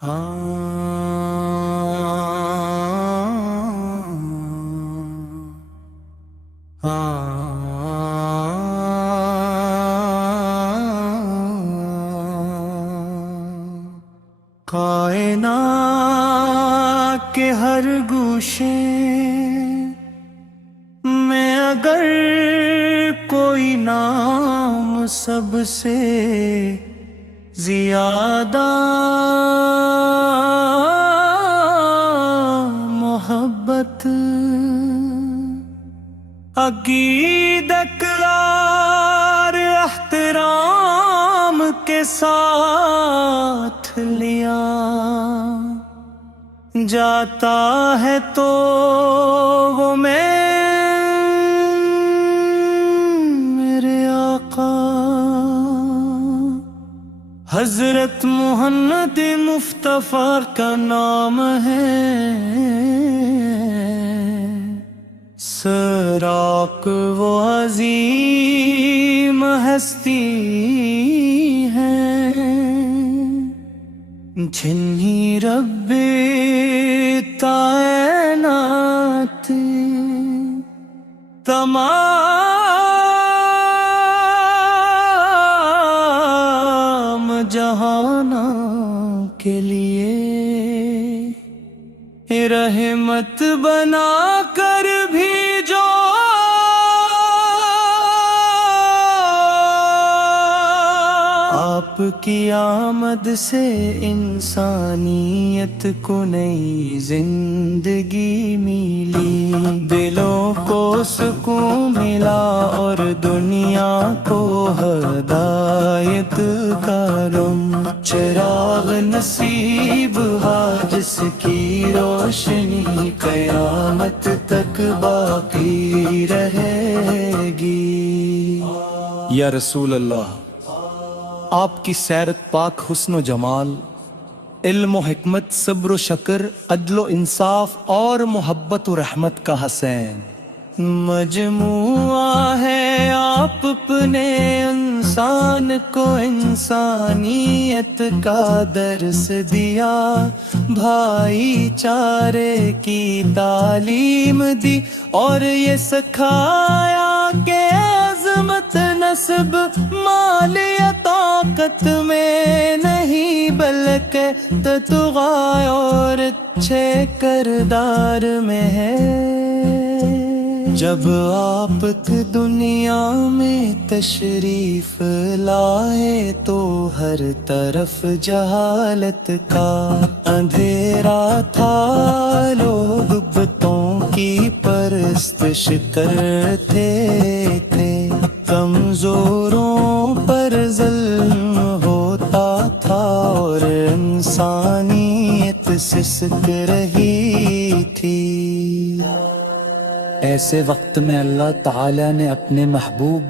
کائنات کے ہر گوشے میں اگر کوئی نام سب سے زیادہ محبت عقید اقرار احترام کے ساتھ لیا جاتا ہے تو وہ میرے آقا حضرت محمد مصطفیٰ کا نام ہے۔ سراق وہ عظیم ہستی ہے جنہی رب کائنات تمام جہانوں کے لیے رحمت بنا کر بھی جو آپ کی آمد سے انسانیت کو نئی زندگی ملی، دلوں کو سکون ملا اور دنیا کو ہدایت کا رم چراغ نصیب ہوا جس کی روشنی قیامت تک باقی رہے گی۔ یا رسول اللہ، آپ کی سیرت پاک حسن و جمال، علم و حکمت، صبر و شکر، عدل و انصاف اور محبت و رحمت کا حسین مجموعہ ہے۔ آپ اپنے انسان کو انسانیت کا درس دیا، بھائی چارے کی تعلیم دی اور یہ سکھایا کہ عظمت نسب مال یا طاقت میں نہیں بلکہ تقوی اور اچھے کردار میں ہے۔ جب آپ دنیا میں تشریف لائے تو ہر طرف جہالت کا اندھیرا تھا، لوگ بتوں کی پرستش کرتے تھے، کمزوروں پر ظلم ہوتا تھا اور انسانیت سسک رہی تھی۔ ایسے وقت میں اللہ تعالیٰ نے اپنے محبوب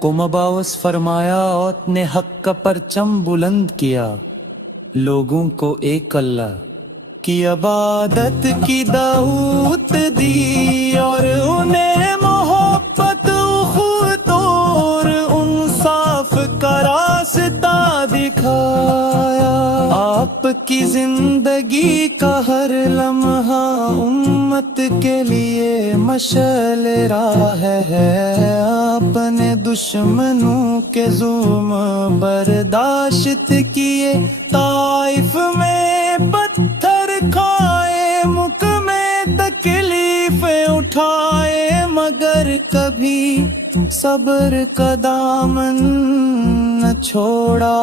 کو مبعوث فرمایا اور اپنے حق کا پرچم بلند کیا، لوگوں کو ایک اللہ کی عبادت کی دعوت دی اور انہیں محبت اخوت اور انصاف کا راستہ دکھایا۔ آپ کی زندگی کا ہر لمحہ امت کے لیے مشعل راہ ہے۔ آپ نے دشمنوں کے ظلم برداشت کیے، طائف میں پتھر کھائے، مکھ میں تکلیفیں اٹھائے، مگر کبھی صبر کا دامن نہ چھوڑا۔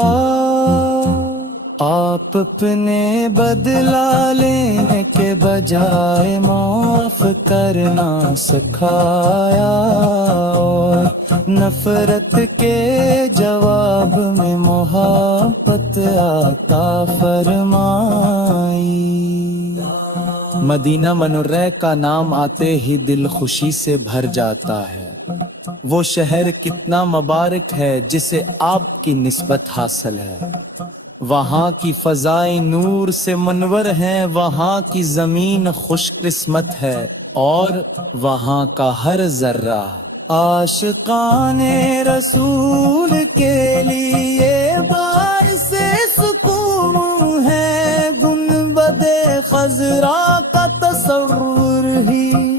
آپ اپنے بدلہ لینے کے بجائے معاف کرنا سکھایا اور نفرت کے جواب میں محبت عطا فرمائی۔ مدینہ منورہ کا نام آتے ہی دل خوشی سے بھر جاتا ہے۔ وہ شہر کتنا مبارک ہے جسے آپ کی نسبت حاصل ہے۔ وہاں کی فضائیں نور سے منور ہیں، وہاں کی زمین خوش قسمت ہے اور وہاں کا ہر ذرہ عاشقان رسول کے لیے باعث سکون ہے۔ خضرا کا تصور ہی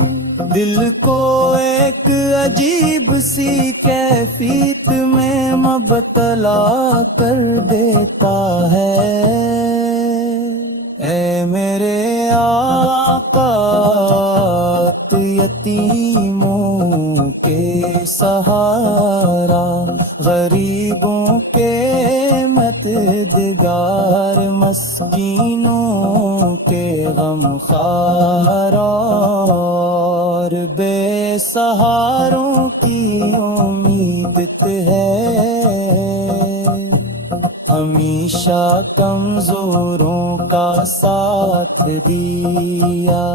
دل کو ایک عجیب سی کیفیت میں مبتلا کر دیتا ہے۔ اے میرے آقا تو یتیموں کے سہارا، غریبوں کے مددگار، مسکینوں کے غم خوار اور بے سہاروں کی امید ہے، ہمیشہ کمزوروں کا ساتھ دیا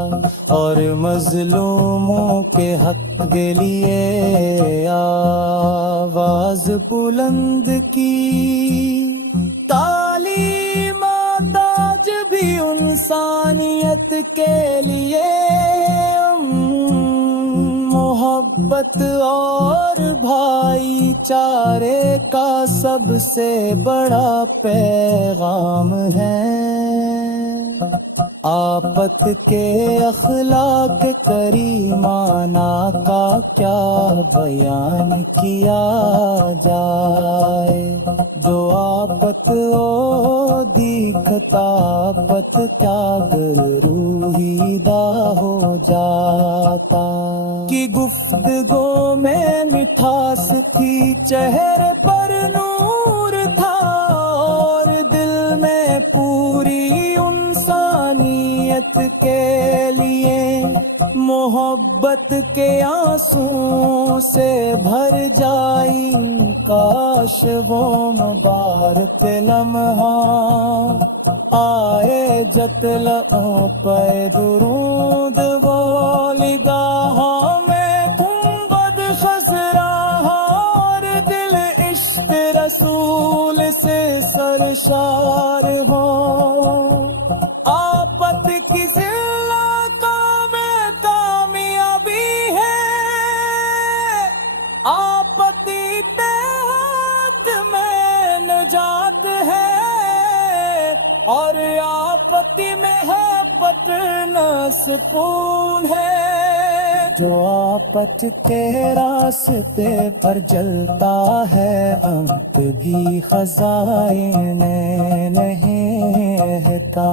اور مظلوموں کے حق کے لیے آواز بلند کی۔ تعلیم تاج بھی انسانیت کے لیے، محبت اور بھائی چارے کا سب سے بڑا پیغام ہے۔ آپت کے اخلاق کریمانہ کا کیا بیان کیا جائے، جو آپت او دیکھتا آپت تیاگ روحیدہ ہو جاتا۔ کی گفتگو میں مٹھاس تھی، چہرے پر نور تھا اور دل میں پوری انسانیت کے لیے محبت کے آنسوں سے بھر جائی۔ کاش وہ مبارک لمحہ آئے جتلوں پہ درود، وہ نگاہوں میں گنبد خضرا اور دل عشق رسول سے سرشار ہو۔ آپت کی ضلع میں کامیابی ہے، آپتی ہاتھ میں نجات ہے، اور آپتی میں ہے پتنا سکون ہے۔ جو آپت کے راستے پر جلتا ہے، انت بھی خزائن نہیں رہتا۔